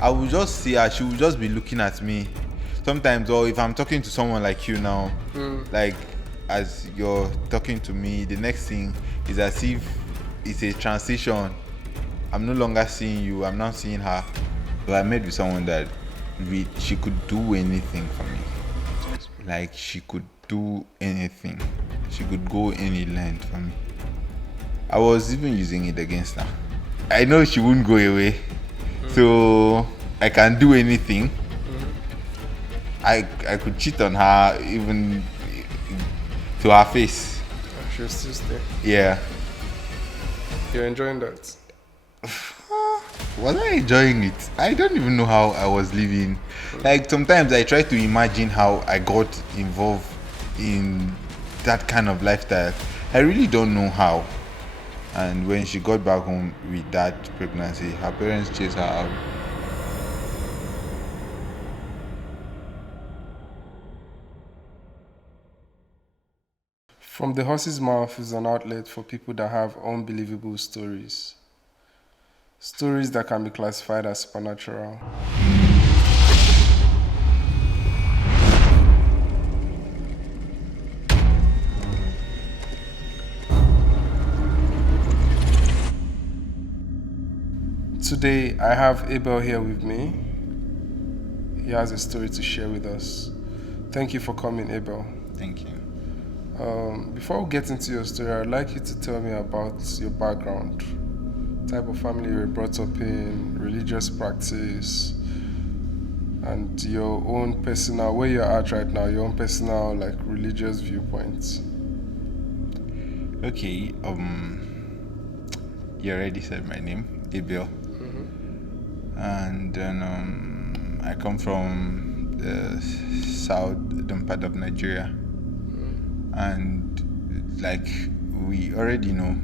I would just see her, she would just be looking at me. Sometimes, or if I'm talking to someone like you now, like as you're talking to me, the next thing is as if it's a transition. I'm no longer seeing you, I'm not seeing her. But I met with someone that she could do anything for me. Like she could do anything. She could go any length for me. I was even using it against her. I know she wouldn't go away. So I can do anything. I could cheat on her even to her face. She'll still stay. Yeah. You're enjoying that? Was I enjoying it? I don't even know how I was living. Like sometimes I try to imagine how I got involved in that kind of lifestyle. I really don't know how. And when she got back home with that pregnancy, her parents chased her out. From the Horse's Mouth is an outlet for people that have unbelievable stories. Stories that can be classified as supernatural. Today, I have Abel here with me. He has a story to share with us. Thank you for coming, Abel. Thank you. Before we get into your story, I'd like you to tell me about your background, type of family you were brought up in, religious practice, and your own personal, where you're at right now, your own personal, like, religious viewpoints. Okay, you already said my name, Abel. And then I come from the southern part of Nigeria. And like we already know,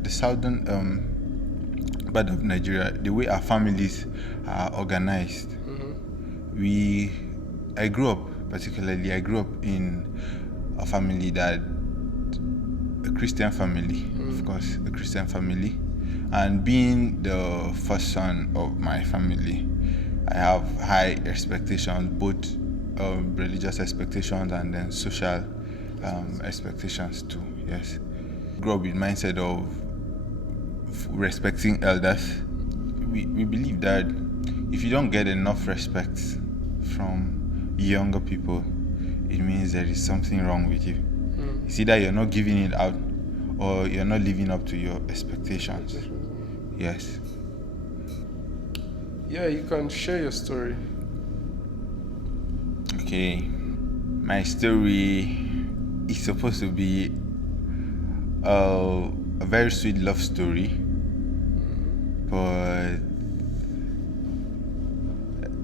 the southern part of Nigeria, the way our families are organized. I grew up in a family a Christian family, of course, a Christian family. And being the first son of my family, I have high expectations, both religious expectations and then social expectations too. Yes, grew up with mindset of respecting elders. We believe that if you don't get enough respect from younger people, it means there is something wrong with you. It's either you're not giving it out or you're not living up to your expectations. Yes. Yeah, you can share your story. Okay, my story is supposed to be a very sweet love story, but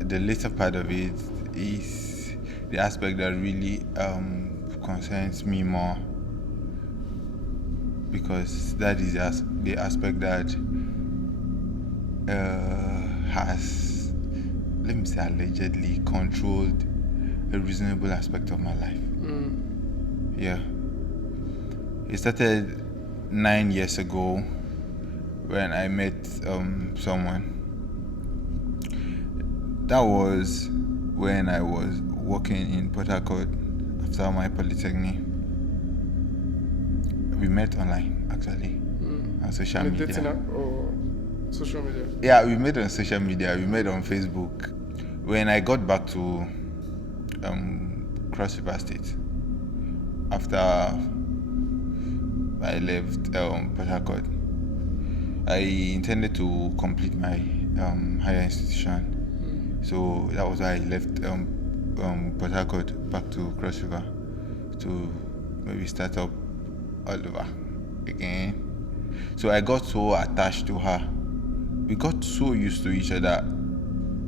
the later part of it is the aspect that really concerns me more, because that is the aspect that has, let me say, allegedly controlled a reasonable aspect of my life. Yeah. It started 9 years ago when I met someone. That was when I was working in Port Harcourt after my polytechnic. We met online, actually, on social media. Dating app or social media? Yeah, we met on social media. We met on Facebook. When I got back to Cross River State, after I left Port Harcourt, I intended to complete my higher institution. So that was why I left Port Harcourt back to Cross River to maybe start up all over again. So I got so attached to her. We got so used to each other.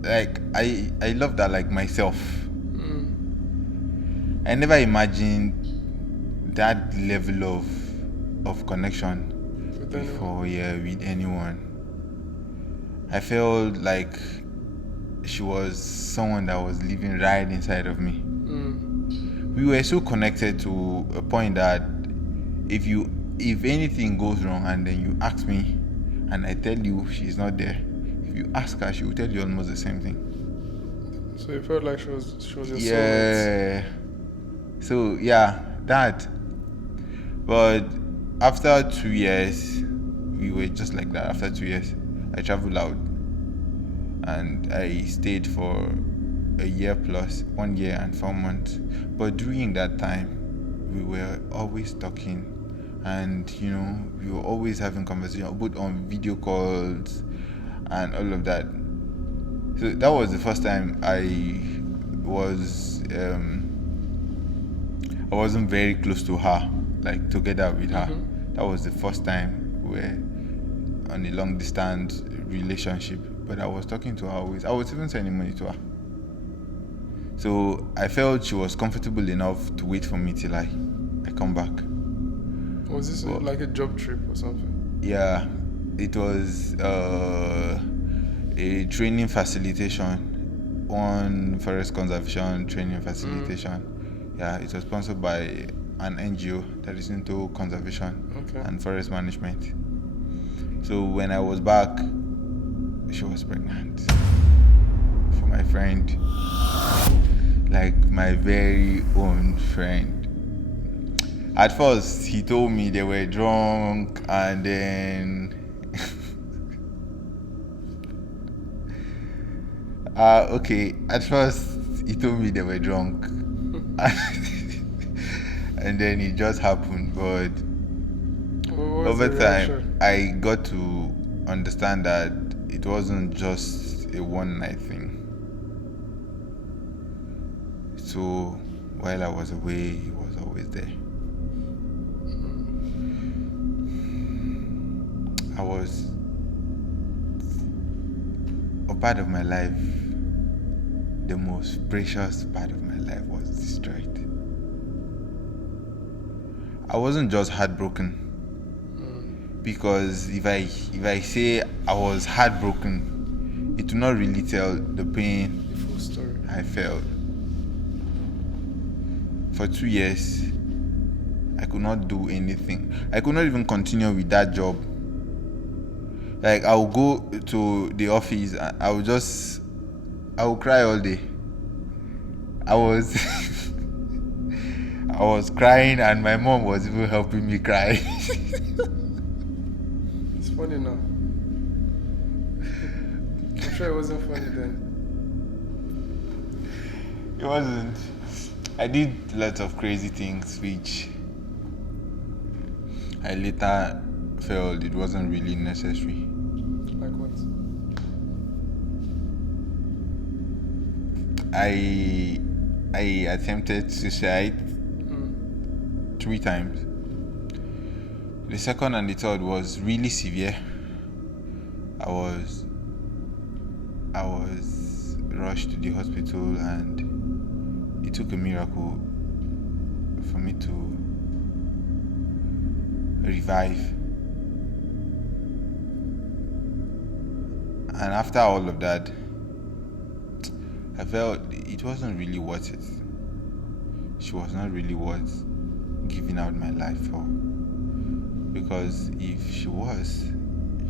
Like I love that like myself. I never imagined that level of connection before, with anyone. I felt like she was someone that was living right inside of me. We were so connected to a point that if anything goes wrong and then you ask me and I tell you she's not there, if you ask her, she will tell you almost the same thing. So you felt like she was your soulmate. Yeah. So yeah, that. But after 2 years, we were just like that. After 2 years, I traveled out, and I stayed for a year plus, 1 year and 4 months. But during that time, we were always talking, and we were always having conversation, both on video calls and all of that. So that was the first time I wasn't very close to her, like together with her. That was the first time we were on a long distance relationship, but I was talking to her always. I was even sending money to her. So I felt she was comfortable enough to wait for me till I come back. Was this like a job trip or something? Yeah, it was a training facilitation, on forest conservation training facilitation. Yeah, it was sponsored by an NGO that is into conservation and forest management. So when I was back, she was pregnant for my friend, like my very own friend. At first, he told me they were drunk, and then at first he told me they were drunk, and then it just happened. But over time, I got to understand that it wasn't just a one-night thing. So while I was away, he was always there. I was a part of my life, the most precious part of my life was destroyed. I wasn't just heartbroken, because if I say I was heartbroken, it will not really tell the pain, the full story I felt. For 2 years, I could not do anything. I could not even continue with that job. Like, I would go to the office, I would cry all day. I was I was crying, and my mom was even helping me cry. It's funny now. I'm sure it wasn't funny then. It wasn't. I did lots of crazy things which I later felt it wasn't really necessary. Like what? I attempted suicide 3 times. The second and the third was really severe. I was rushed to the hospital, and it took a miracle for me to revive. And after all of that, I felt it wasn't really worth it. She was not really worth giving out my life for. Because if she was,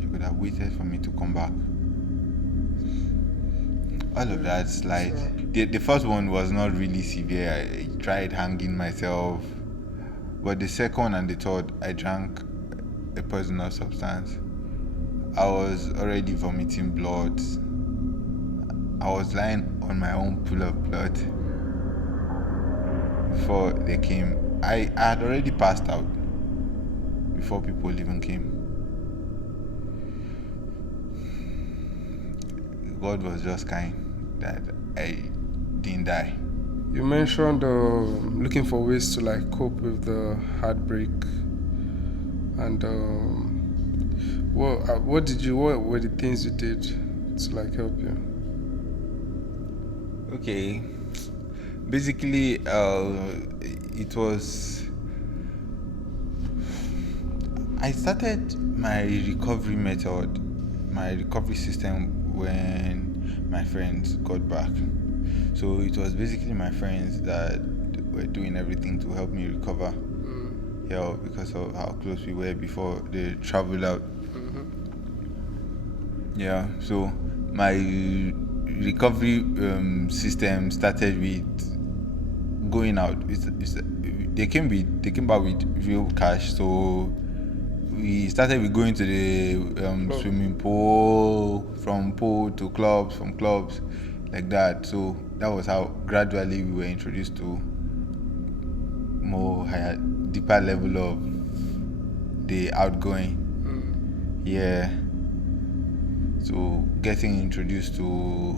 she could have waited for me to come back. All of that slide. The first one was not really severe. I tried hanging myself. But the second and the third, I drank a poisonous substance. I was already vomiting blood. I was lying on my own pool of blood before they came. I had already passed out before people even came. God was just kind that I didn't die. You mentioned looking for ways to like cope with the heartbreak, and what were the things you did to like help you? Okay, basically, it was. I started my recovery method, my recovery system when my friends got back. So it was basically my friends that were doing everything to help me recover. Yeah, because of how close we were before they traveled out. Yeah, so my recovery system started with going out. They came back with real cash, so we started with going to the swimming pool, from pool to clubs, from clubs, like that. So that was how gradually we were introduced to more higher, deeper level of the outgoing. Yeah. So getting introduced to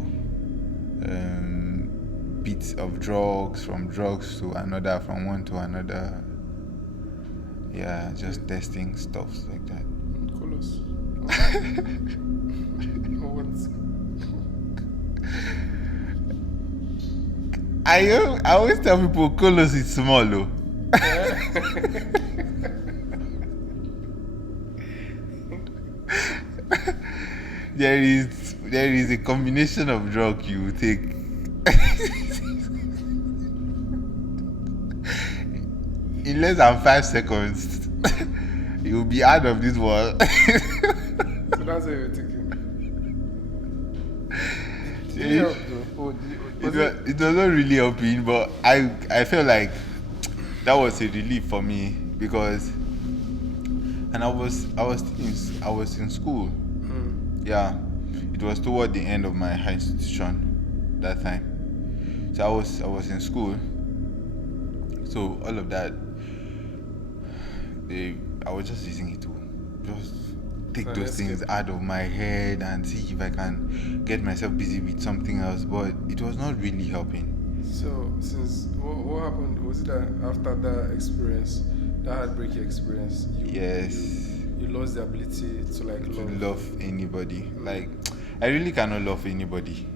bits of drugs, from drugs to another, from one to another. Yeah, just testing stuff like that. Colos. I always tell people Colos is small, though. There is a combination of drug you take. In less than 5 seconds, you'll be out of this world. So that's what you're taking. Did it help though? It was not really helping, but I felt like that was a relief for me, because, and I was in school. Yeah, it was toward the end of my high institution that time. So I was in school. So all of that, I was just using it to just take those things out of my head and see if I can get myself busy with something else. But it was not really helping. So what happened? Was it that after that experience, that heartbreaking experience, you lost the ability to love anybody? Like, I really cannot love anybody.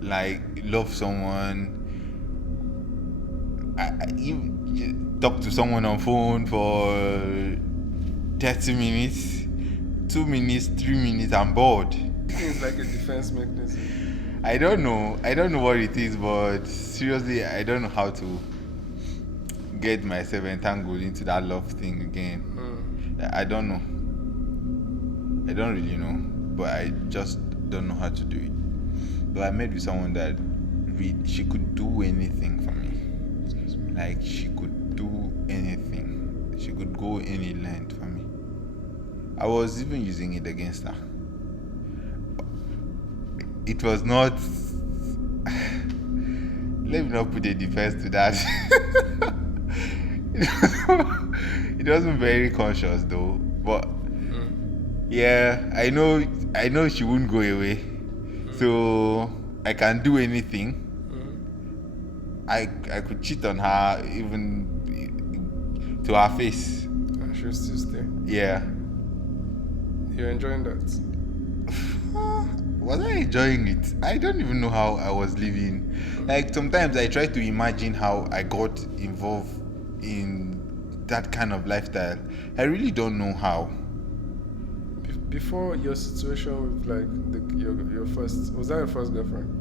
Like, love someone. You talk to someone on phone for 30 minutes, 2 minutes, 3 minutes, I'm bored. It's like a defense mechanism. I don't know what it is, but seriously, I don't know how to get myself entangled into that love thing again. I don't know. I don't really know, but I just don't know how to do it. But I met with someone that she could do anything for me. Like, she could do anything. She could go any length for me. I was even using it against her. It was not. Let me not put a defense to that. It wasn't very conscious though. But yeah, I know she wouldn't go away. So I can do anything. I could cheat on her even to her face. And she'll still stay. Yeah. You're enjoying that? Was I enjoying it? I don't even know how I was living. Like, sometimes I try to imagine how I got involved in that kind of lifestyle. I really don't know how. Before your situation with like your first, was that your first girlfriend?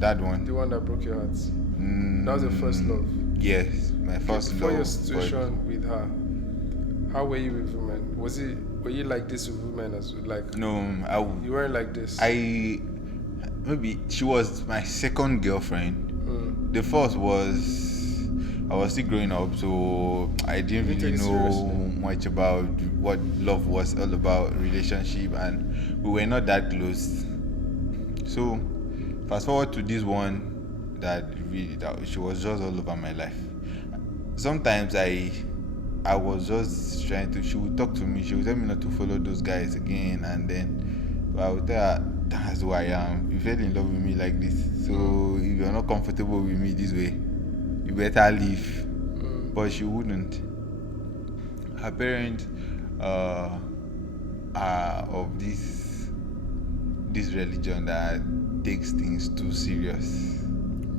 That one. The one that broke your heart. That was your first love. Yes, my first Before love. your situation with her, how were you with women? Were you like this with women as like? No, you weren't like this. Maybe she was my second girlfriend. The first was, I was still growing up, so I didn't really know much about what love was all about, relationship, and we were not that close. So fast forward to this one that she was just all over my life. Sometimes I was just trying to, she would talk to me, she would tell me not to follow those guys again, and then I would tell her, that's who I am. You fell in love with me like this, so if you're not comfortable with me this way, you better leave. But she wouldn't. Her parents are of this religion that takes things too serious.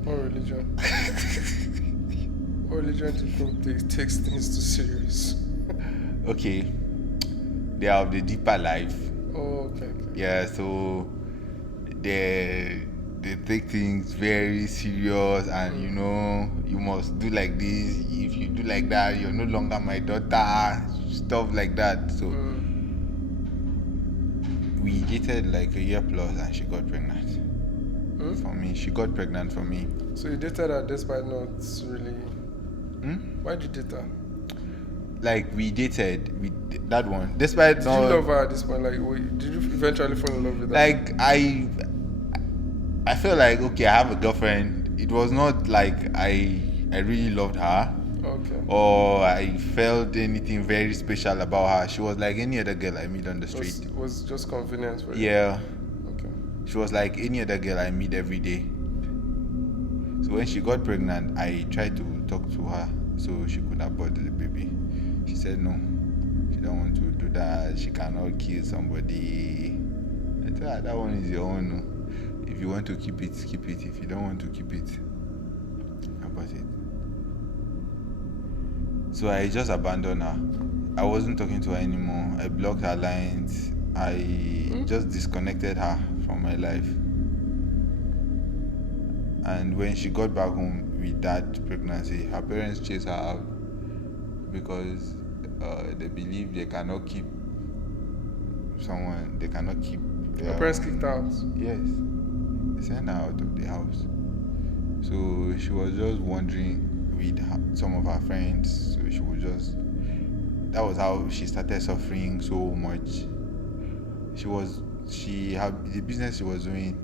What religion? What religion takes things too serious? Okay, they are of the deeper life. Oh, okay. Yeah, so they take things very serious, and you must do like this. If you do like that, you're no longer my daughter. Stuff like that. So we dated like a year plus and she got pregnant. For me, she got pregnant for me. So you dated her despite not really. Why did you date her? Like we dated, that one. Despite Did you love her at this point? Like, did you eventually fall in love with her? Like I felt like, okay, I have a girlfriend. It was not like I really loved her. Okay. Or I felt anything very special about her. She was like any other girl I meet on the street. It was just convenience for you. Yeah. Okay. She was like any other girl I meet every day. So when she got pregnant, I tried to talk to her so she could abort the baby. She said no, she don't want to do that. She cannot kill somebody. I told her that one is your own. If you want to keep it, keep it. If you don't want to keep it, abort it. So I just abandoned her. I wasn't talking to her anymore. I blocked her lines. I just disconnected her from my life. And when she got back home with that pregnancy, her parents chased her out because they believe they cannot keep someone. They cannot keep. Her parents kicked her out. Yes, they sent her out of the house. So she was just wandering with some of her friends. So she was just. That was how she started suffering so much. The business she was doing,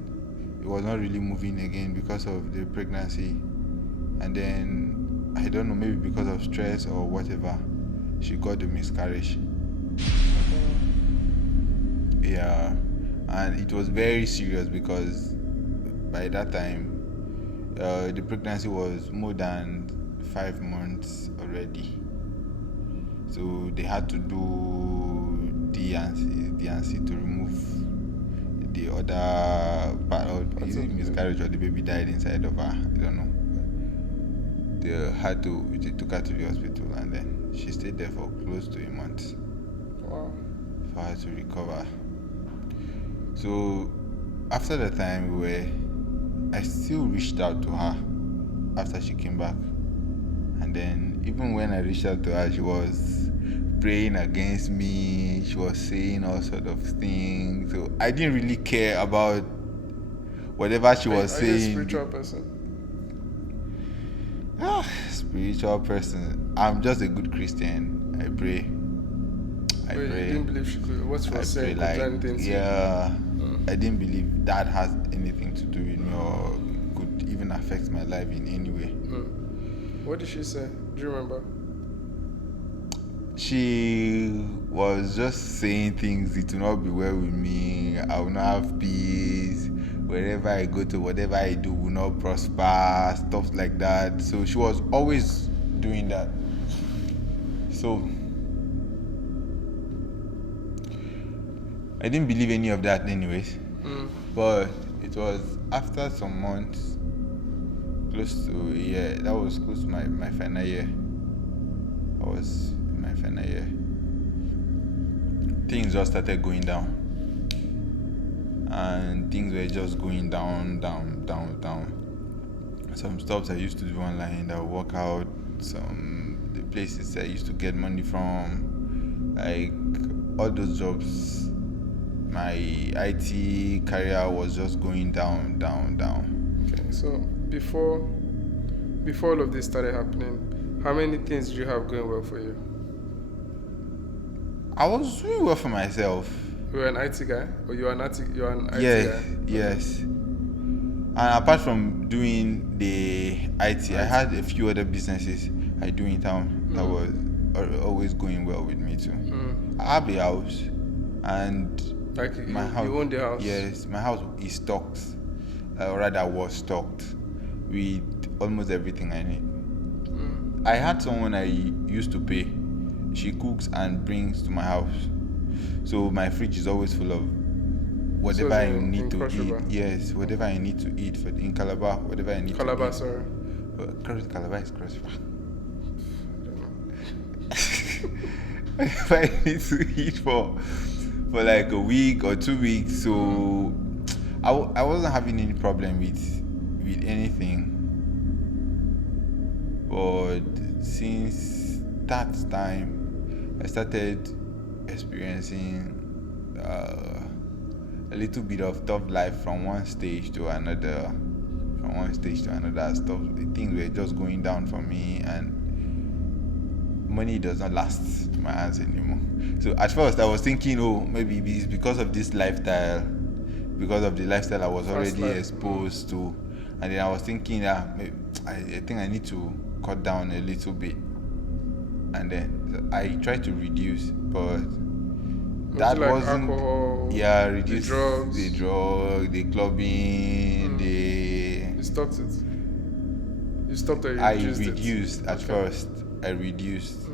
it was not really moving again because of the pregnancy. And then, I don't know, maybe because of stress or whatever, she got a miscarriage. Yeah, and it was very serious because by that time, the pregnancy was more than 5 months already. So they had to do D&C to remove the other part of the miscarriage, or the baby died inside of her. I don't know. They took her to the hospital, and then she stayed there for close to a month. Wow. For her to recover. So after the time I still reached out to her after she came back. And then even when I reached out to her, she was praying against me. She was saying all sort of things. So I didn't really care about whatever she was saying. Are you a spiritual person? Spiritual person. I'm just a good Christian. I pray. You didn't believe she could. What she was saying could do anything to you? Yeah. I didn't believe that has anything to do with me or could even affect my life in any way. What did she say? Do you remember? She was just saying things. It will not be well with me. I will not have peace. Wherever I go to, whatever I do will not prosper. Stuff like that. So she was always doing that. So I didn't believe any of that anyways. But it was after some months, close to a year. That was close to my final year. I was in my final year. Things just started going down. And things were just going down. Some stuff I used to do online that would work out. The places I used to get money from. Like all those jobs. My IT career was just going down. Okay, so before all of this started happening, how many things did you have going well for you? I was doing well for myself. You were an IT guy? Or you were an IT guy? Yes. And apart from doing the IT, I had a few other businesses I do in town that was always going well with me too. I have a house, and like my house. You own the house? Yes, my house is stocked. Or rather, was stocked with almost everything I need. I had someone I used to pay. She cooks and brings to my house. So my fridge is always full of whatever I need to eat. Yes, whatever I need to eat in Calabar, whatever I need Calabar, to eat. sorry. Calabar is Cross River. Whatever I need to eat for like a week or 2 weeks. So I wasn't having any problem with anything. But since that time, I started experiencing a little bit of tough life from one stage to another. Stuff, things were just going down for me, and money does not last in my hands anymore. So at first I was thinking, oh, maybe it's because of this lifestyle, because of the lifestyle I was already exposed to. And then I was thinking, I think I need to cut down a little bit. And then I tried to reduce, but that wasn't alcohol, reduce the drugs, the clubbing, You stopped it. You stopped it. I reduced at first. I reduced.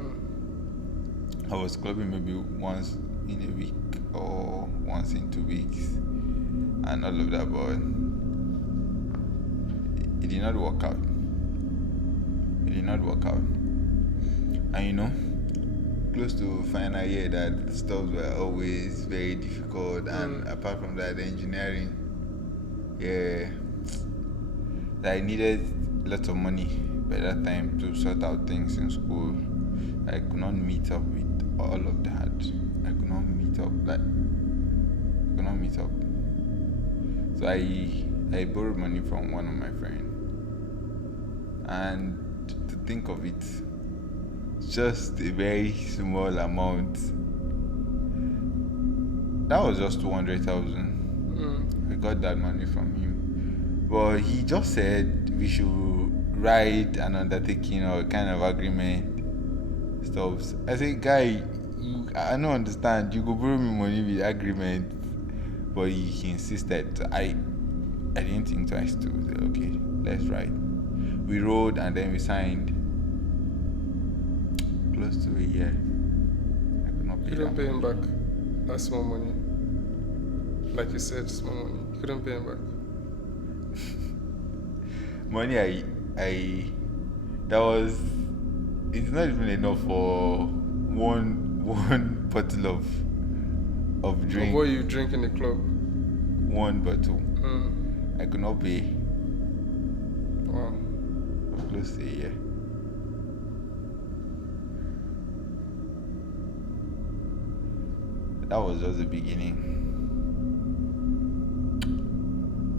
I was clubbing maybe once in a week or once in 2 weeks, and all of that, but it did not work out. And close to final year, that stuff were always very difficult, and apart from that, the engineering, I needed lots of money by that time to sort out things in school. I could not meet up with all of that. I could not meet up. So I borrowed money from one of my friends, and to think of it, just a very small amount. That was just 200,000. I got that money from him, but he just said we should write an undertaking or kind of agreement stuff. I said, guy, I don't understand. You go borrow me money with agreement, but he insisted. I didn't think twice to say, okay, let's write. We wrote and then we signed. Close to a year. I could not pay. You couldn't pay him back that small money. Like you said, small money. You couldn't pay him back. Money it's not even enough for one bottle of drink. Of what you drink in the club? One bottle. I could not pay. Wow. For close to a year. That was just the beginning.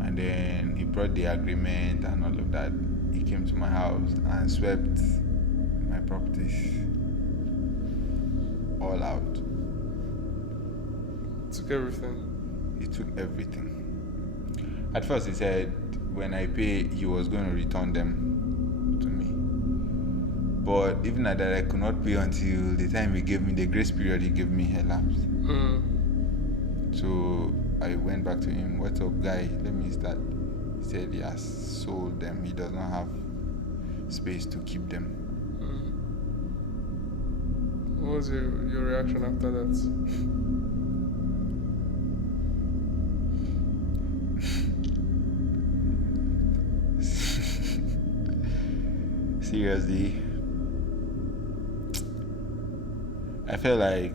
And then he brought the agreement and all of that. He came to my house and swept my properties all out. Took everything. He took everything. At first he said when I pay he was going to return them to me. But even at that I could not pay until the time he gave me, the grace period he gave me elapsed. So I went back to him, what's up guy, let me start. He said he has sold them, he does not have space to keep them. What was your reaction after that? Seriously, I felt like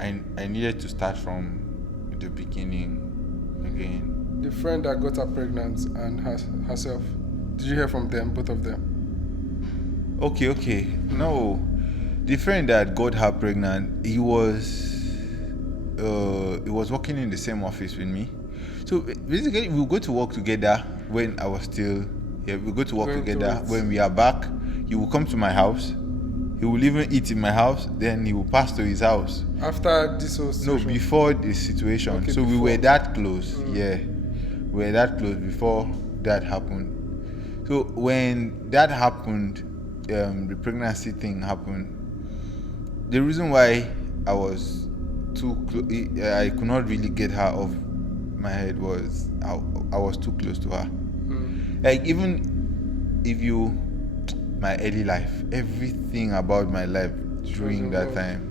I needed to start from the beginning again. The friend that got her pregnant and herself, did you hear from them, both of them? Okay. No, the friend that got her pregnant, he was working in the same office with me. So basically, we go to work together when I was still. Yeah, we go to work together. When we are back, he will come to my house. He will even eat in my house. Then he will pass to his house. After this whole situation? No, before the situation. Okay, so before. We were that close. Yeah, we were that close before that happened. So when that happened, the pregnancy thing happened. The reason why I was I could not really get her off my head was I was too close to her. Like even if my early life, everything about my life during that time,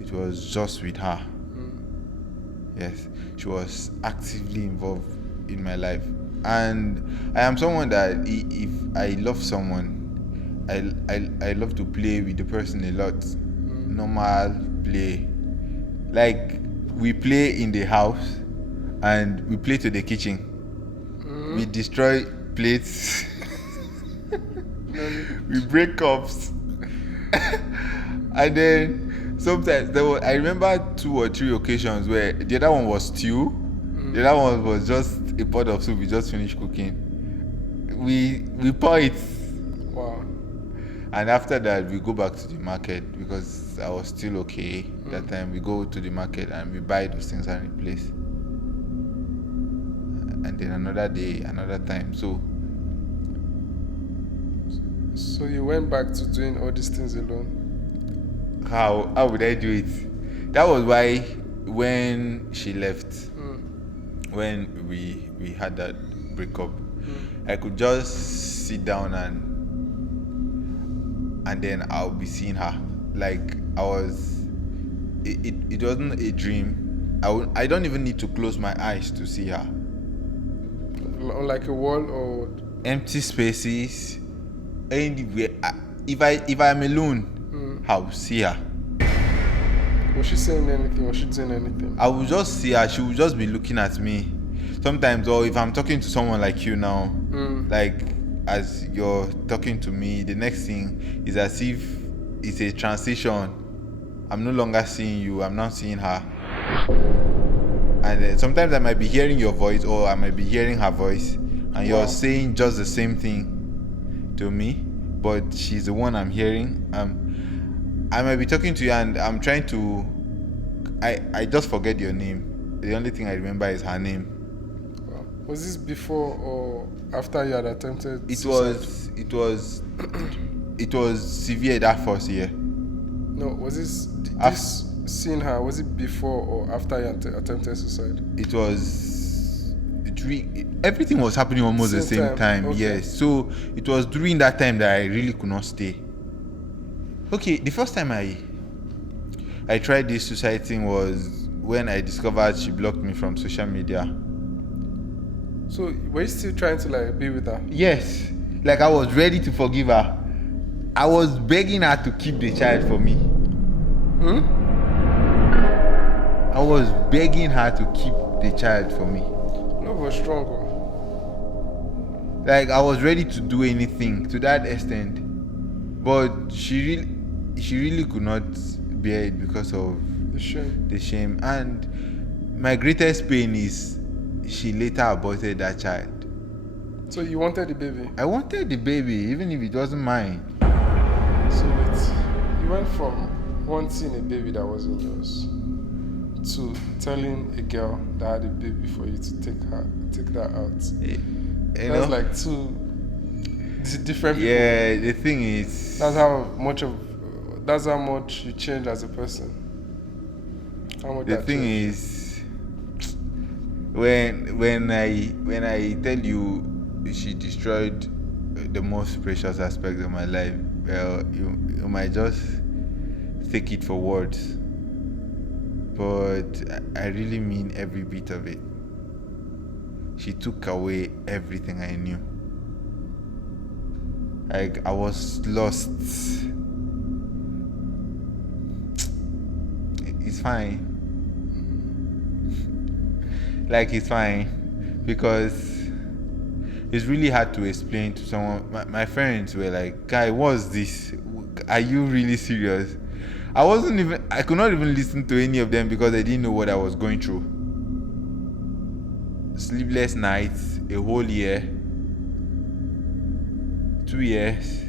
it was just with her. Yes, she was actively involved in my life, and I am someone that if I love someone, I love to play with the person a lot. Normal play, like we play in the house, and we play to the kitchen. We destroy plates. We break cups. And then sometimes I remember 2 or 3 occasions where the other one was stew, the other one was just a pot of soup we just finished cooking. We pour it. Wow. And after that, we go back to the market because I was still okay that time. We go to the market and we buy those things and replace. And then another day, another time. So you went back to doing all these things alone? how would I do it? That was why when she left, when we had that breakup, I could just sit down and then I'll be seeing her. Like it wasn't a dream. I don't even need to close my eyes to see her. Like a wall or Empty spaces, anywhere. If I'm alone, I'll see her. was she saying anything? Was she doing anything? I will just see her. She will just be looking at me. Sometimes, or if I'm talking to someone like you now, like as you're talking to me, the next thing is as if it's a transition. I'm no longer seeing you. I'm now seeing her. And then sometimes I might be hearing your voice, or I might be hearing her voice, and you're saying just the same thing to me, but she's the one I'm hearing. I might be talking to you and I'm trying to. I just forget your name. The only thing I remember is her name. Wow. Was this before or after you had attempted It suicide? it was severe that first year. No, was this seeing her, was it before or after you attempted suicide? It was. Everything was happening almost the same time. Okay. Yes. So it was during that time that I really could not stay. Okay, the first time I tried this suicide thing was when I discovered she blocked me from social media. So were you still trying to like be with her? Yes. Like I was ready to forgive her. I was begging her to keep the child for me. I was begging her to keep the child for me. Love was strong. Like I was ready to do anything to that extent, but she really could not bear it because of The shame. And my greatest pain is she later aborted that child. So you wanted the baby? I wanted the baby, even if it wasn't mine. So wait, you went from wanting a baby that wasn't yours to telling a girl that had a baby for you to take that out. That's like two different people. Yeah, the thing is, That's how much you changed as a person. How much the that thing changed. is, when I tell you she destroyed the most precious aspect of my life, well, you might just take it for words, but I really mean every bit of it. She took away everything I knew. Like I was lost. It's fine. Like it's fine, because it's really hard to explain to someone. My friends were like, "Guy, what's this? Are you really serious?" I could not even listen to any of them because I didn't know what I was going through. Sleepless nights, a whole year, 2 years.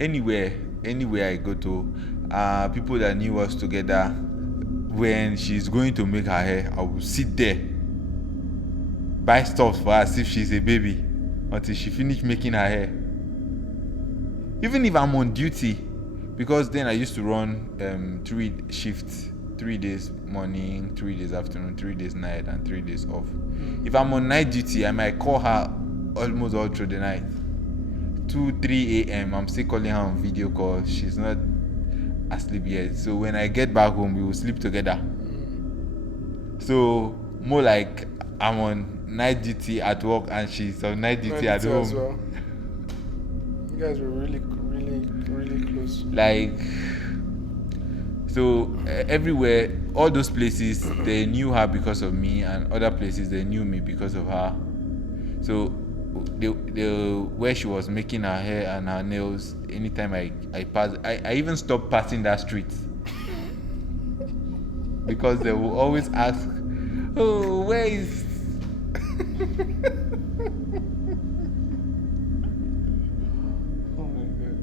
Anywhere I go to, people that knew us together, when she's going to make her hair, I will sit there, buy stuff for her as if she's a baby until she finished making her hair. Even if I'm on duty, because then I used to run 3 shifts, 3 days morning, 3 days afternoon, 3 days night, and 3 days off. If I'm on night duty, I might call her almost all through the night. 2-3 a.m. I'm still calling her on video call. She's not asleep yet. So when I get back home, we will sleep together. So more like I'm on night duty at work and she's on night duty at home. As well. You guys were really, really, really close. Like, so everywhere, all those places, they knew her because of me, and other places they knew me because of her. So the where she was making her hair and her nails, anytime I pass, I even stopped passing that street because they will always ask, oh, where is Oh my god.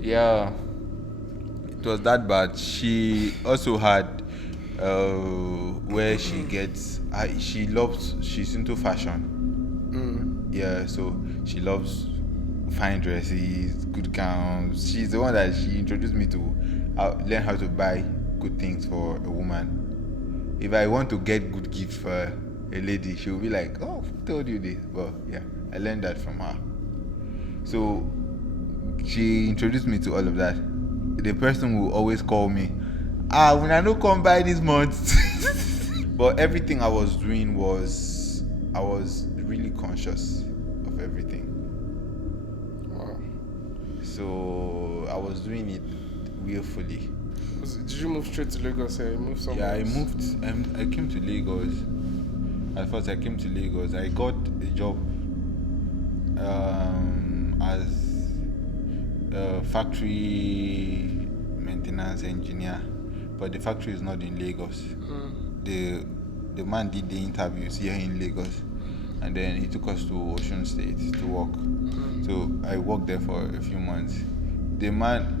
yeah, it was that bad. She also had where she gets she's into fashion. Yeah, so she loves fine dresses, good gowns. She's the one that she introduced me to learn how to buy good things for a woman. If I want to get good gifts for a lady, she'll be like, oh, who told you this? But yeah, I learned that from her. So she introduced me to all of that. The person will always call me, when I don't come by this month. But everything I was doing was, I was really conscious of everything. Wow. So I was doing it willfully. Did you move straight to Lagos or you moved somewhere Yeah, I else? moved. I came to Lagos. At first, I came to Lagos. I got a job as a factory maintenance engineer, but the factory is not in Lagos. The man did the interviews here in Lagos, and then he took us to Ocean State to work. So I worked there for a few months. The man,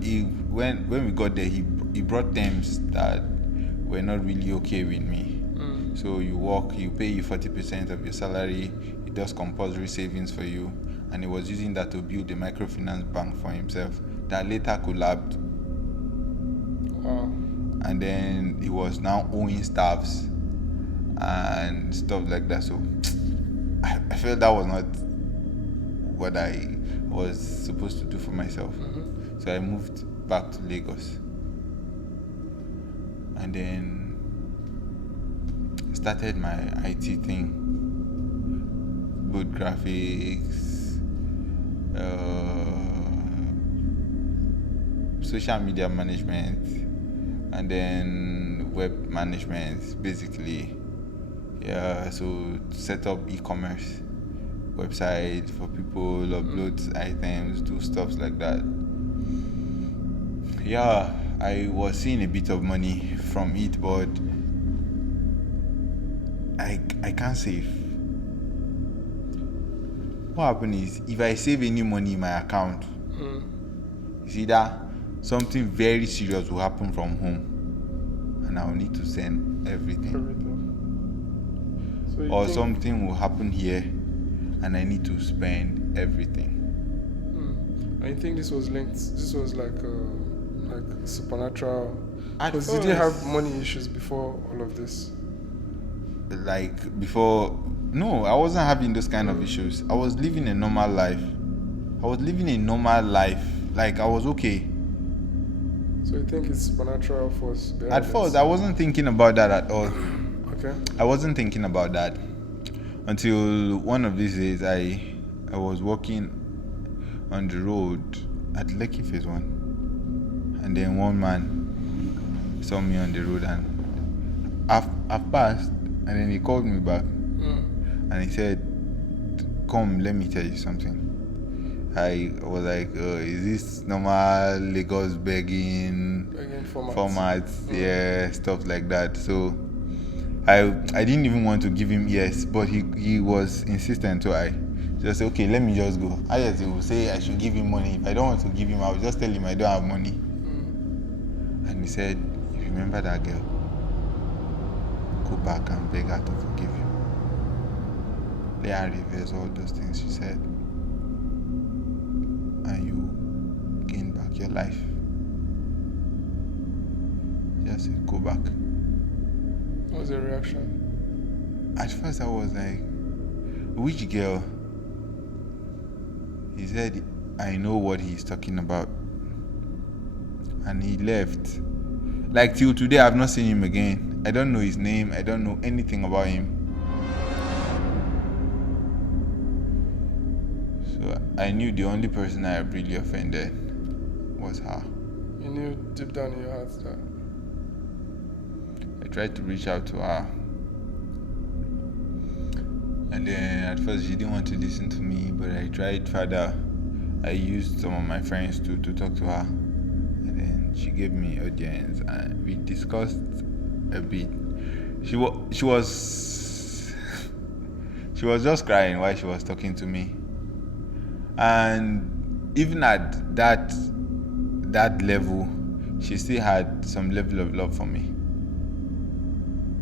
when we got there, he brought terms that were not really okay with me. So you work, you pay you 40% of your salary. He does compulsory savings for you, and he was using that to build a microfinance bank for himself that later collapsed. Wow. And then he was now owing staffs and stuff like that. So I felt that was not what I was supposed to do for myself. So I moved back to Lagos, and then started my IT thing, both graphics, social media management, and then web management, basically. Yeah, so set up e-commerce website for people, upload items, do stuff like that. Yeah, I was seeing a bit of money from it, but I can't save. What happened is, if I save any money in my account, you see that something very serious will happen from home, and I'll need to send everything. So you Or think, something will happen here, and I need to spend everything. I think this was linked. This was like supernatural. At Because you didn't have first, money issues before all of this. like before, no, I wasn't having those kind of issues. I was living a normal life. Like I was okay. So you think it's supernatural force behind At it? first, I wasn't thinking about that at all. Okay. I wasn't thinking about that until one of these days I was walking on the road at Lekki Phase 1, and then one man saw me on the road, and I've passed, and then he called me back, and he said, come, let me tell you something. I was like, is this normal Lagos begging formats? Yeah, stuff like that. So I didn't even want to give him yes, but he was insistent, so I just said, okay, let me just go. I just will say I should give him money. If I don't want to give him, I will just tell him I don't have money. And he said, you remember that girl? Go back and beg her to forgive you. Let her reverse all those things she said, and you gain back your life. Just said, go back. What was your reaction? At first I was like, which girl? He said, I know what he's talking about. And he left. Like till today, I've not seen him again. I don't know his name. I don't know anything about him. So I knew the only person I really offended was her. You knew deep down in your heart that. I tried to reach out to her. And then at first she didn't want to listen to me, but I tried further. I used some of my friends to talk to her. And then she gave me audience and we discussed a bit. She was she was just crying while she was talking to me. And even at that level, she still had some level of love for me.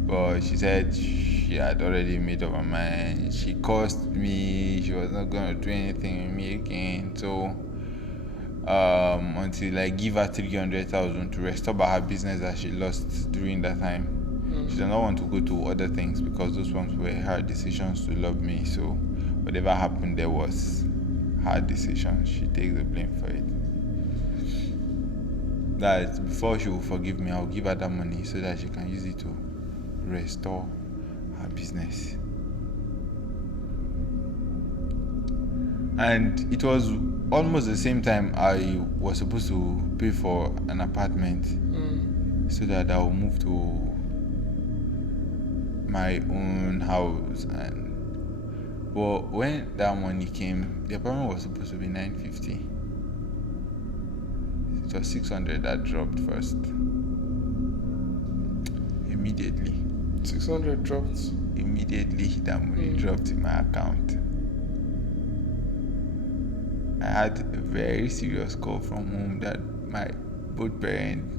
But she said she had already made up her mind. She cursed me. She was not going to do anything with me again. So until I give her 300,000 to restore her business that she lost during that time. She does not want to go to other things because those ones were her decisions to love me. So whatever happened there was her decision. She takes the blame for it. That before she will forgive me, I'll give her that money so that she can use it to restore her business. And it was almost the same time I was supposed to pay for an apartment so that I will move to my own house. But when that money came, the apartment was supposed to be 950. It was 600 that dropped first. Immediately. 600 dropped. Immediately that money dropped in my account. I had a very serious call from home that my both parents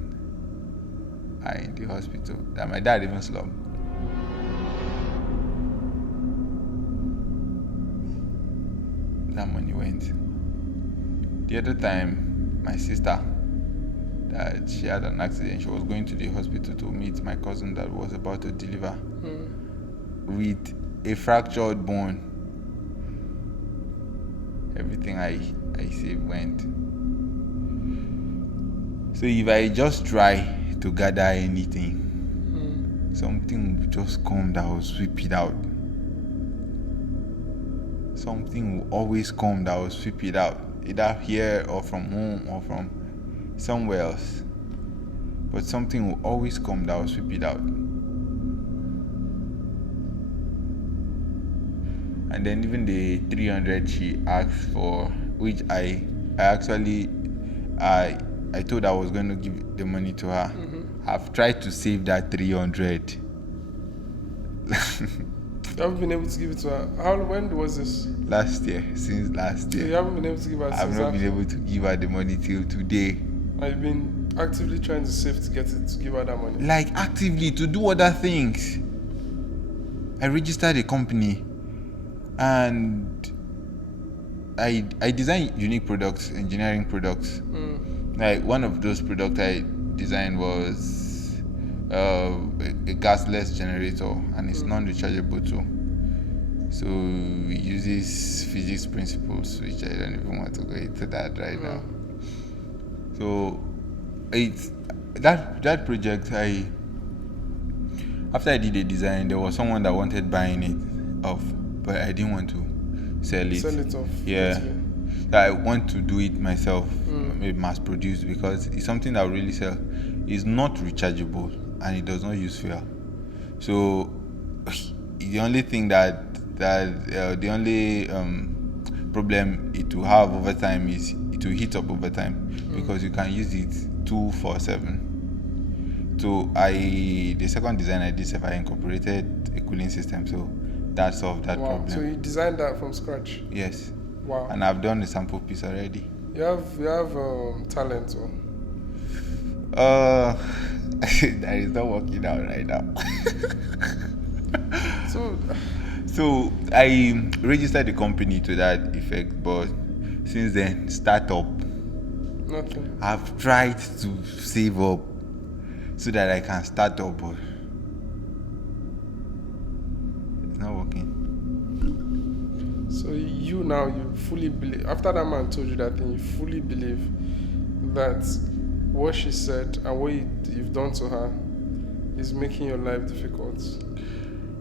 are in the hospital. That my dad even slumped. That money went. The other time, my sister, that she had an accident. She was going to the hospital to meet my cousin that was about to deliver with a fractured bone. Everything I saved went. So if I just try to gather anything, something will just come that will sweep it out. Something will always come that will sweep it out, either here or from home or from somewhere else. But something will always come that will sweep it out. And then even the 300 she asked for, which I told I was going to give the money to her. I've tried to save that 300. You haven't been able to give it to her. When was this? Since last year. So you haven't been able to give her. I've not been able to give her the money till today. I've been actively trying to save to give her that money. Like actively to do other things. I registered a company and I design unique products, engineering products. Like one of those products I designed was a gasless generator, and it's non-rechargeable too. So it uses physics principles, which I don't even want to go into that right now. So it's that project. After I did the design, there was someone that wanted buying it off, but I didn't want to sell it. Sell it off. Yeah. I want to do it myself, mass produced, because it's something that will really sell. It's not rechargeable and it does not use fuel. So the only thing the only problem it will have over time is it will heat up over time, because you can use it 24/7. So the second design I did, I incorporated a cooling system, so that solved that problem. So you designed that from scratch? Yes. Wow. And I've done the sample piece already. You have talent, or? That is not working out right now. So I registered the company to that effect, but since then, startup. Nothing. I've tried to save up so that I can start up, but it's not working. So you fully believe, after that man told you that thing, you fully believe that what she said and what you've done to her is making your life difficult?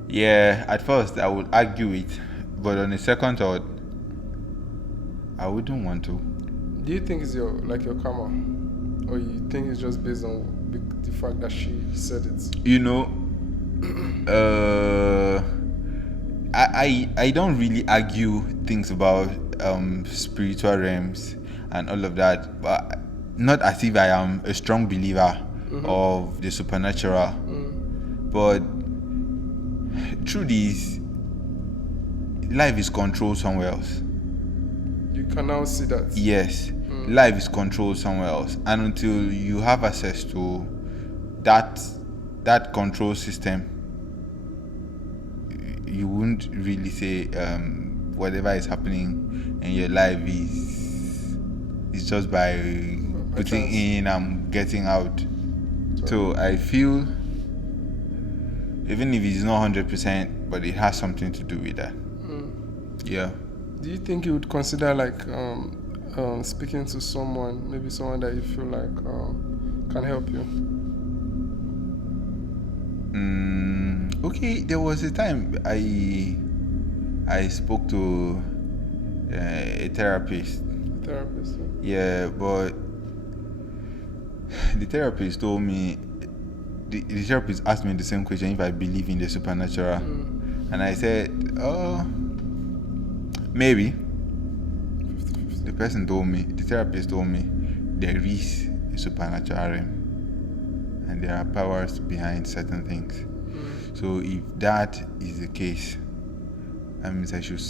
Yeah, at first I would argue it, but on the second thought, I wouldn't want to. Do you think it's your karma, or you think it's just based on the fact that she said it? I don't really argue things about spiritual realms and all of that, but not as if I am a strong believer of the supernatural. But truth is, life is controlled somewhere else. You can now see that. Yes, life is controlled somewhere else, and until you have access to that control system, you wouldn't really say whatever is happening in your life is just by putting chance. in and getting out. So I feel, even if it's not 100%, but it has something to do with that. Yeah. Do you think you would consider like speaking to someone, maybe someone that you feel like can help you? Okay, there was a time I spoke to a therapist. Therapist. Yeah, but the therapist told me, the therapist asked me the same question, if I believe in the supernatural. And I said, oh, maybe. 50-50. The person told me, the therapist told me, there is a supernatural realm and there are powers behind certain things. So if that is the case, that means I should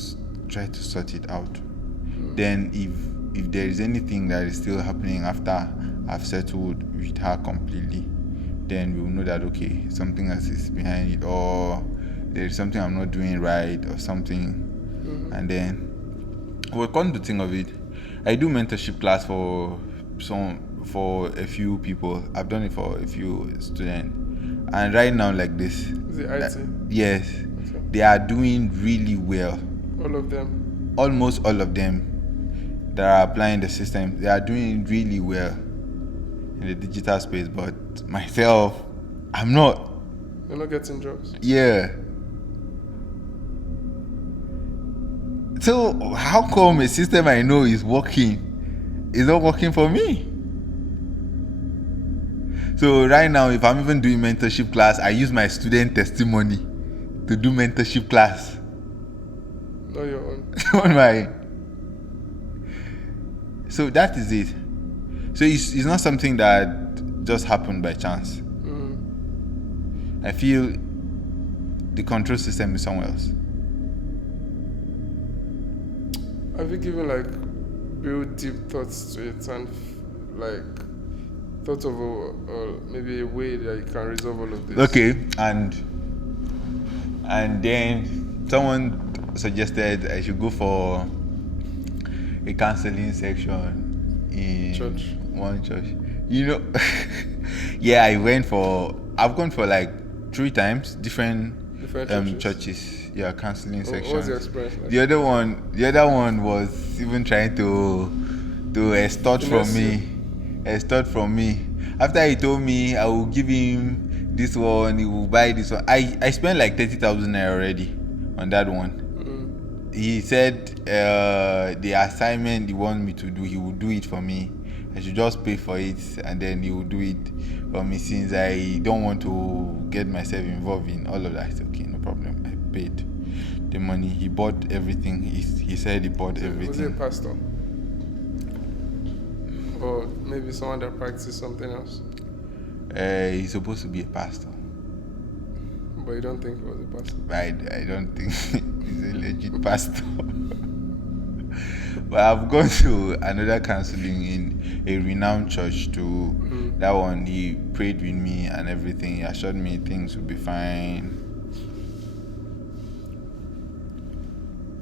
try to sort it out. Then if there is anything that is still happening after I've settled with her completely, then we will know that, okay, something else is behind it, or there is something I'm not doing right or something. And then, well, come to think of it, I do mentorship class for a few people. I've done it for a few students, and right now, like this, Is it IT? yes, Okay. they are doing really well. All of them. Almost all of them that are applying the system, they are doing really well in the digital space. But myself, I'm not. You're not getting jobs. Yeah. So how come a system I know is working is not working for me? So right now, if I'm even doing mentorship class, I use my student testimony to do mentorship class. Not your own. On my. So that is it. So it's not something that just happened by chance. I feel the control system is somewhere else. Have you given like real deep thoughts to it and like thought of maybe a way that you can resolve all of this? Okay, and then someone suggested I should go for a counseling section in Church. one church. You know, yeah, I've gone for like 3 times different churches. Yeah, counseling sections. What was your experience like? The other one was even trying to extort from me. After he told me I will give him this one, he will buy this one. I spent like 30,000 naira already on that one. He said the assignment he wants me to do, he will do it for me. I should just pay for it, and then he will do it for me, since I don't want to get myself involved in all of that. I said, okay, no problem. I paid the money. He bought everything. He said he bought everything. Was he a pastor? Or maybe someone that practices something else? He's supposed to be a pastor. But you don't think he was a pastor? I don't think he's a legit pastor. But I've gone to another counseling in a renowned church too. That one, he prayed with me and everything. He assured me things will be fine.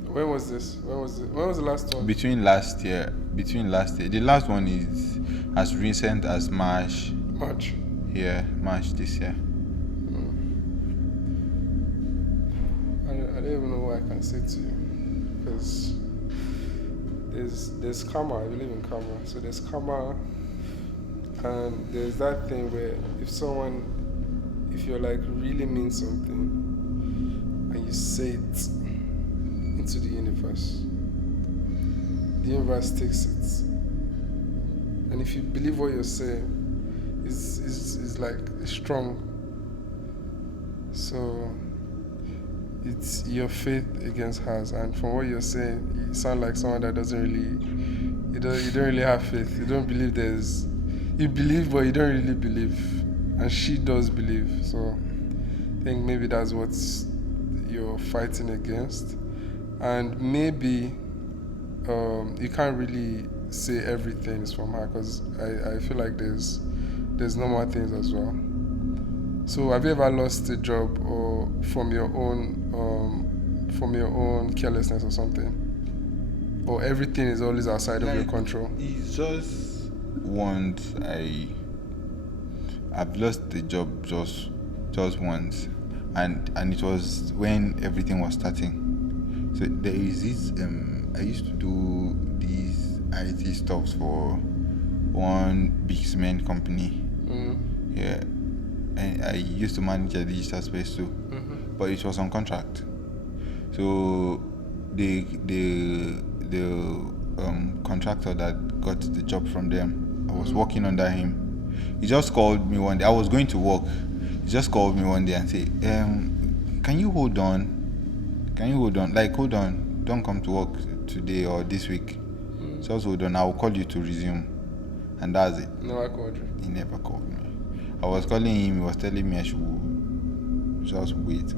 When was this? When was the last one? Between last year. The last one is as recent as March. March. Yeah, March this year. I don't even know what I can say to you, because there's karma. I believe in karma. So there's karma, and there's that thing where if you're like really mean something and you say it into the universe takes it, and if you believe what you're saying is like strong. So it's your faith against hers. And from what you're saying, you sound like someone that doesn't really, you don't really have faith. You don't believe you believe, but you don't really believe. And she does believe. So I think maybe that's what you're fighting against. And maybe you can't really say everything is from her, because I feel like there's normal things as well. So have you ever lost a job or from your own carelessness or something? Or everything is always outside of your control? It's just once I've lost the job just once, and it was when everything was starting. So there is this I used to do these IT stuffs for one big cement company. Yeah, and I used to manage a digital space too, but it was on contract. So the contractor that got the job from them, I was working under him. He just called me one day. I was going to work. He just called me one day and said, "Can you hold on? Can you hold on? Like, hold on. Don't come to work today or this week. Just hold on. I will call you to resume." And that's it. Never called you. He never called me. I was calling him. He was telling me I should just wait.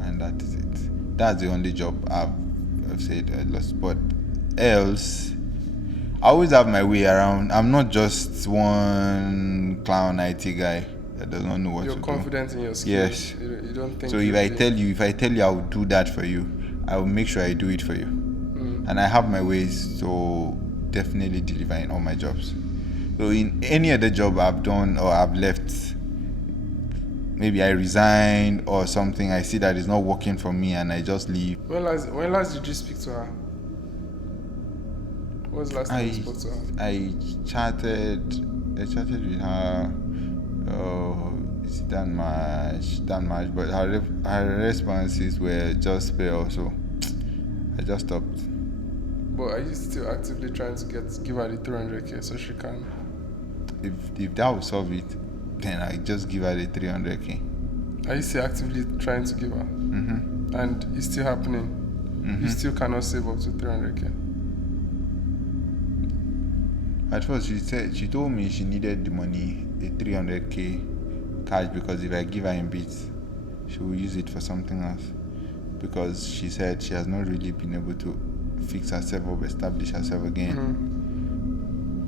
And that is it. That's the only job I've said I lost. But else, I always have my way around. I'm not just one clown IT guy that does not know what to do. You're confident in your skills. Yes. You don't think. So if I tell you I will do that for you, I will make sure I do it for you. And I have my ways to definitely deliver in all my jobs. So in any other job I've done or I've left, maybe I resigned or something, I see that it's not working for me and I just leave. When last did you speak to her? When was the last time you spoke to her? I chatted with her. It's done much, but her responses were just spare. So I just stopped. But are you still actively trying to give her the 300k so she can? If that will solve it, then I just give her the 300k. Are you still actively trying to give her? And it's still happening? You still cannot save up to 300k? At first she told me she needed the money, the 300k cash, because if I give her in bits, she will use it for something else. Because she said she has not really been able to fix herself up, establish herself again.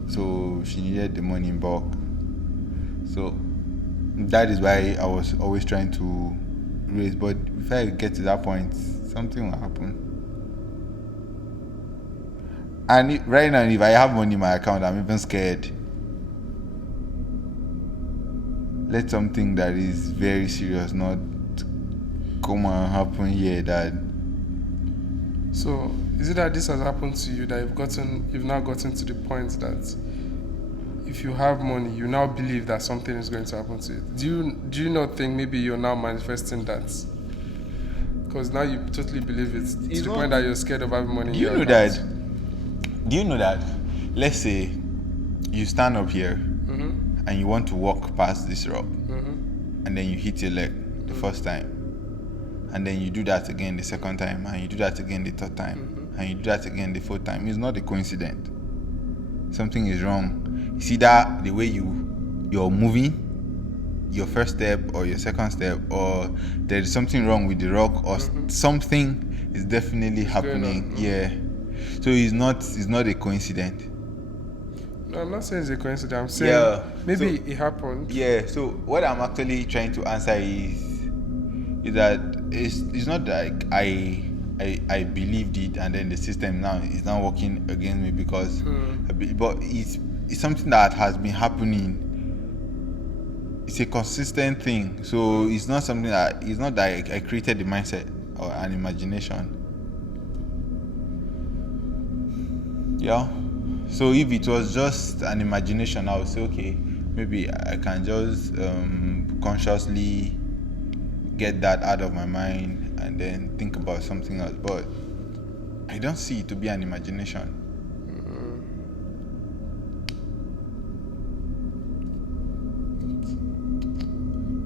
So she needed the money in bulk. So that is why I was always trying to raise. But if I get to that point, something will happen. And right now, if I have money in my account, I'm even scared. Let something that is very serious not come and happen here, Dad. So is it that this has happened to you, that you've now gotten to the point that if you have money, you now believe that something is going to happen to you? Do you not think maybe you're now manifesting that? Because now you totally believe it to the point that you're scared of having money in your account. Do you know that? Let's say you stand up here and you want to walk past this rock, and then you hit your leg the first time, and then you do that again the second time, and you do that again the third time, and you do that again the fourth time. It's not a coincidence. Something is wrong. You see that the way you're moving, your first step or your second step, or there is something wrong with the rock, or something is definitely happening. Yeah. So it's not a coincidence. No, I'm not saying it's a coincidence. I'm saying maybe it happened. Yeah. So what I'm actually trying to answer is that it's not like I believed it and then the system now is now working against me because, but it's something that has been happening. It's a consistent thing. So it's not something that I created the mindset or an imagination. Yeah. So if it was just an imagination, I would say, okay, maybe I can just consciously get that out of my mind and then think about something else. But I don't see it to be an imagination.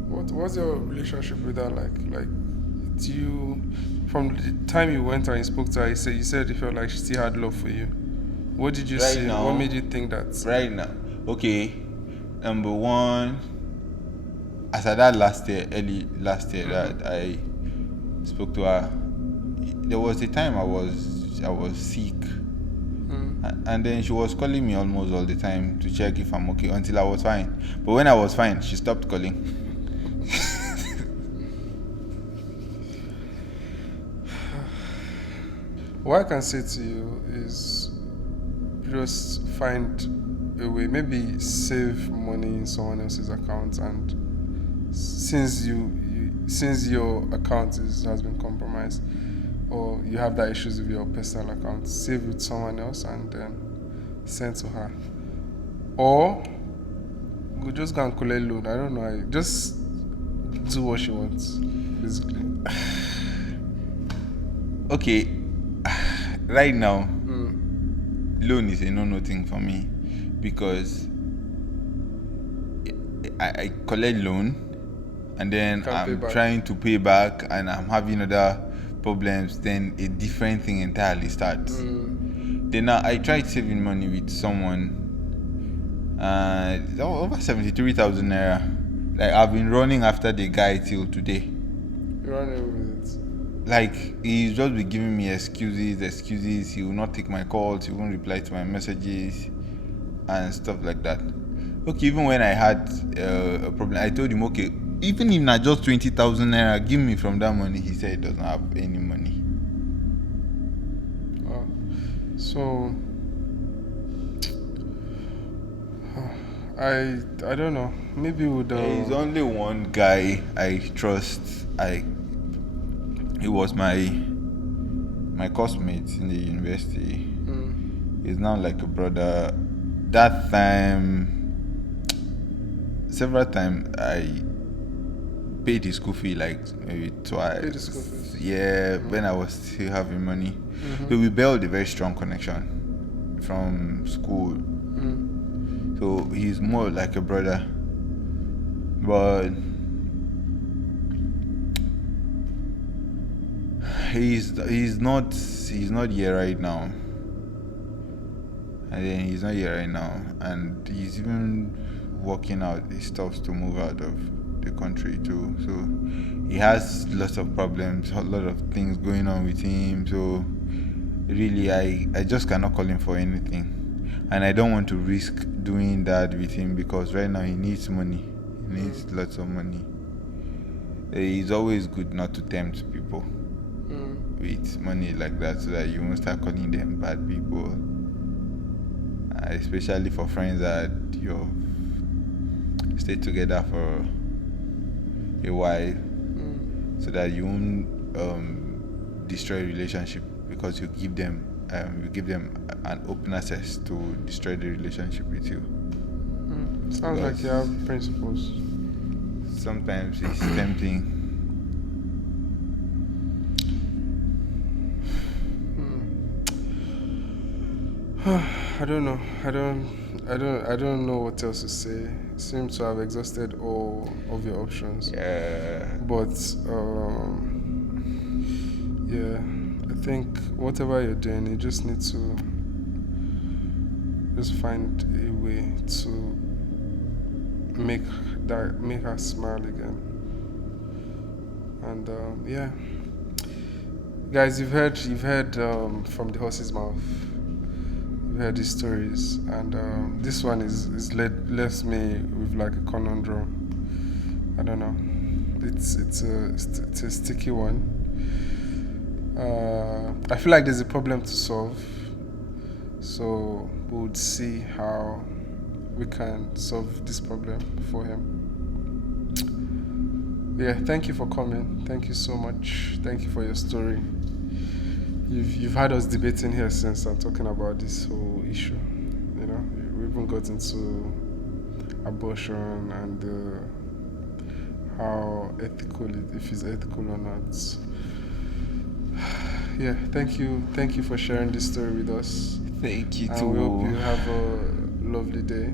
What's your relationship with her like? Like, Do you, from the time you went and you spoke to her, you said you felt like she still had love for you. What did you Right see? What now, made you think that? right now, okay. Number one, as at that last year, early last year, that I spoke to her, there was a time I was sick, and then she was calling me almost all the time to check if I'm okay until I was fine. But when I was fine, she stopped calling. What I can say to you is just find a way, maybe save money in someone else's account, and since your account has been compromised, or you have that issues with your personal account, save with someone else and then send to her. Or go just go and collect loan. I don't know. Just do what she wants, basically. Okay, right now, loan is a no thing for me because I collect loan and then Can't pay I'm back. trying to pay back and I'm having other problems. Then a different thing entirely starts. Then now I tried saving money with someone. Over 73,000 naira. Like I've been running after the guy till today. You're running with it. Like he's just be giving me excuses. He will not take my calls. He won't reply to my messages and stuff like that. Okay, even when I had a problem, I told him, okay, even if not just 20,000 naira, give me from that money. He said he doesn't have any money. So I don't know. Maybe with There's only one guy I trust. He was my classmate in the university. He's now like a brother. That time, several times I paid his school fee like maybe twice. Paid his school fees. Yeah, when I was still having money. So we built a very strong connection from school. So he's more like a brother. But he's not here right now. And then he's not here right now, and he's even working out his stuff to move out of the country too. So he has lots of problems, a lot of things going on with him. So really, I just cannot call him for anything, and I don't want to risk doing that with him because right now he needs money. He needs lots of money. It's always good not to tempt people with money like that, so that you won't start calling them bad people. Especially for friends that you've stayed together for a while, so that you won't destroy a relationship because you give them an open access to destroy the relationship with you. Sounds like you have principles. Sometimes it's tempting. I don't know. I don't know what else to say. Seem to have exhausted all of your options. Yeah. But yeah, I think whatever you're doing, you just need to just find a way to make her smile again. And yeah, guys, you've heard from the horse's mouth. You've heard these stories, and this one left me with like a conundrum. I don't know. It's a sticky one. I feel like there's a problem to solve, so we would see how we can solve this problem for him. Yeah, thank you for coming. Thank you so much. Thank you for your story. You've had us debating here since and talking about this whole issue. You know, we even got into abortion and how ethical if it's ethical or not. Yeah, thank you for sharing this story with us. Thank you And too. we hope you have a lovely day.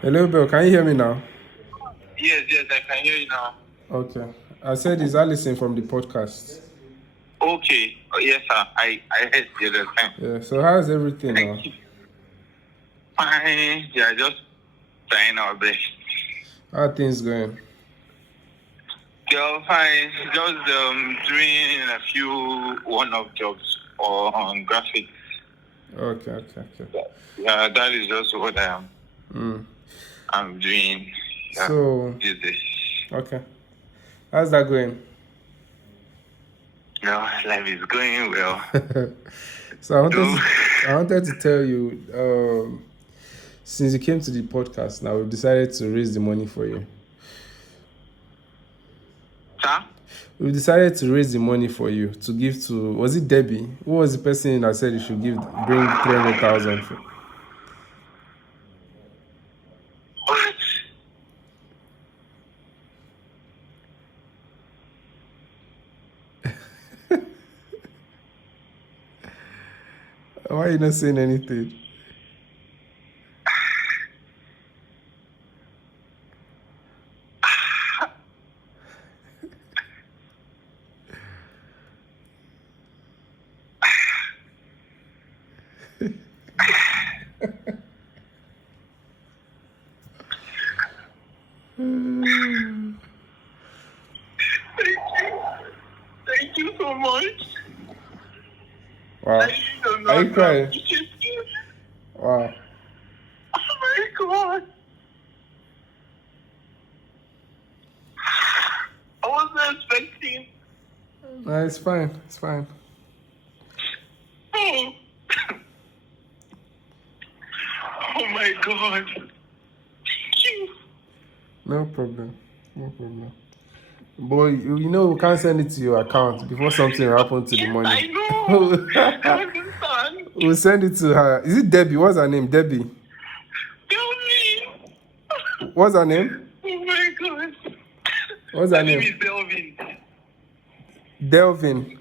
Hello, Bill. Can you hear me now? Yes, I can hear you now. Okay. I said, is Alison from the podcast? Okay. Oh, yes, sir. I heard the other time. Yeah. So how's everything now? Thank you. Fine. Yeah, just trying our best. How are things going? Yeah, fine. Just doing a few one-off jobs on graphics. Okay. Yeah, that is just what I'm doing. Yeah, So, these days. okay. How's that going? No, life is going well. So I wanted to tell you, since you came to the podcast, now we've decided to raise the money for you. Sir? We've decided to raise the money for you to give to, was it Debbie? Who was the person that said you should bring 300,000 for? What? Why are you not saying anything? Thank you so much. Wow. Are you crying? Wow. Oh my God. I wasn't expecting. No, it's fine. Oh. Oh my God. Thank you. No problem. Boy, you know we can't send it to your account before something happens to the money. I know. I understand. We'll send it to her. Is it Debbie? What's her name? Debbie. Tell me. What's her name? Oh my God. What's her My name? name is Delvin. Delvin.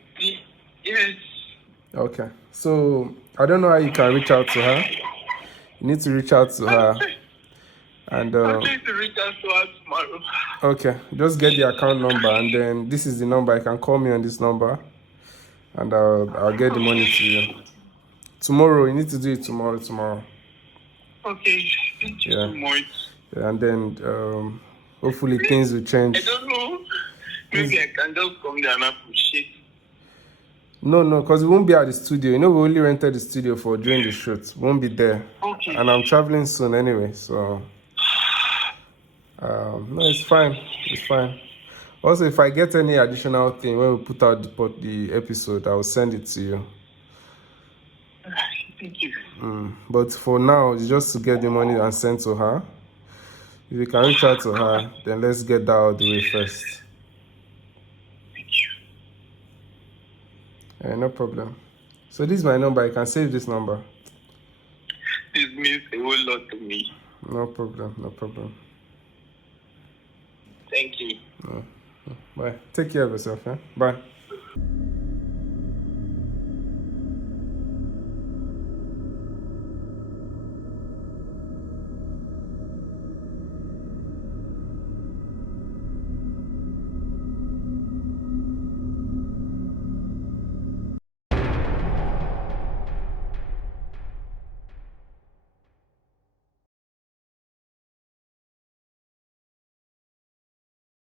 Yes. Okay. So I don't know how you can reach out to her. You need to reach out to her. And I'm trying to reach out to her tomorrow. okay, just get the account number, and then this is the number. You can call me on this number, and I'll get the money to you tomorrow. You need to do it tomorrow. Okay. Thank you so much. Yeah, and then hopefully things will change. I don't know. Maybe I can just come there and appreciate. No, because we won't be at the studio. You know, we only rented the studio for during the shoot. We won't be there. Okay. And I'm traveling soon anyway, so no, it's fine. Also, if I get any additional thing when we put out the episode, I will send it to you. Thank you. But for now, it's just to get the money and send to her. If you can reach out to her, then let's get that out of the way first. Thank you. Yeah, no problem. So this is my number. You can save this number. This means a whole lot to me. No problem. Thank you. Bye. Take care of yourself, yeah? Bye.